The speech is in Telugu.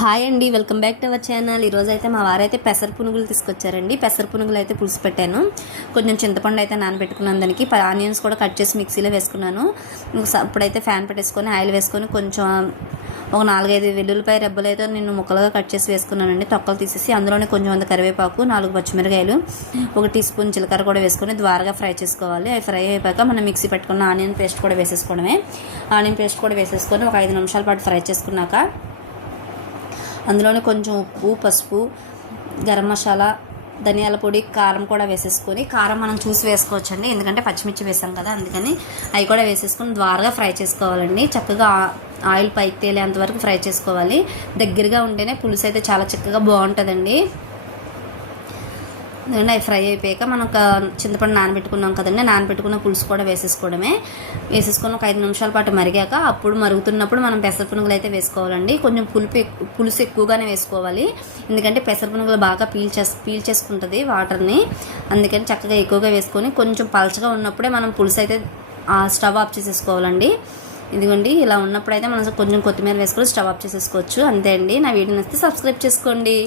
హాయ్ అండి, welcome back to our channel. ఈరోజు అయితే మా వారైతే పెసర పునుగులు తీసుకొచ్చారండి. పెసర పునుగులు అయితే పులుసు పెట్టాను. కొంచెం చింతపండు అయితే నానబెట్టుకున్నాను. దానికి ఆనియన్స్ కూడా కట్ చేసి మిక్సీలో వేసుకున్నాను. ఇప్పుడైతే ఫ్యాన్ పెట్టేసుకొని ఆయిల్ వేసుకొని కొంచెం ఒక 4-5 వెల్లుల్లిపాయ రెబ్బలు అయితే నేను ముక్కలుగా కట్ చేసి వేసుకున్నానండి. తొక్కలు తీసేసి అందులోనే కొంచెం అంత కరివేపాకు, 4 పచ్చిమిరకాయలు, 1 టీ స్పూన్ జీలకర్ర కూడా వేసుకొని ద్వారగా ఫ్రై చేసుకోవాలి. అవి ఫ్రై అయిపోయాక మనం మిక్సీ పెట్టుకున్న ఆనియన్ పేస్ట్ కూడా వేసేసుకోవడమే. ఆనియన్ పేస్ట్ కూడా వేసేసుకొని ఒక 5 నిమిషాల పాటు ఫ్రై చేసుకున్నాక అందులోనే కొంచెం ఉప్పు, పసుపు, గరం మసాలా, ధనియాల పొడి, కారం కూడా వేసేసుకొని, కారం మనం చూసి వేసుకోవచ్చండి, ఎందుకంటే పచ్చిమిర్చి వేసాం కదా, అందుకని అవి కూడా వేసేసుకొని ద్వారగా ఫ్రై చేసుకోవాలండి. చక్కగా ఆయిల్ పైకి తేలేంతవరకు ఫ్రై చేసుకోవాలి. దగ్గరగా ఉంటేనే పులుసు అయితే చాలా చక్కగా బాగుంటుందండి. అవి ఫ్రై అయిపోయాక మనం ఒక చింతపండు నానబెట్టుకున్నాం కదండి, నానబెట్టుకున్న పులుసు కూడా వేసేసుకోవడమే. వేసేసుకొని ఒక 5 నిమిషాల పాటు మరిగాక అప్పుడు మరుగుతున్నప్పుడు మనం పెసర పునుగులు అయితే వేసుకోవాలండి. కొంచెం పులుసు ఎక్కువగానే వేసుకోవాలి, ఎందుకంటే పెసర పునుగులు బాగా పీల్చేసుకుంటుంది వాటర్ని. అందుకని చక్కగా ఎక్కువగా వేసుకొని కొంచెం పలచగా ఉన్నప్పుడే మనం పులుసు అయితే స్టవ్ ఆఫ్ చేసేసుకోవాలండి. ఇదిగోండి, ఇలా ఉన్నప్పుడైతే మనం కొంచెం కొత్తిమీర వేసుకొని స్టవ్ ఆఫ్ చేసేసుకోవచ్చు. అంతే అండి. నా వీడియో నచ్చితే సబ్స్క్రైబ్ చేసుకోండి.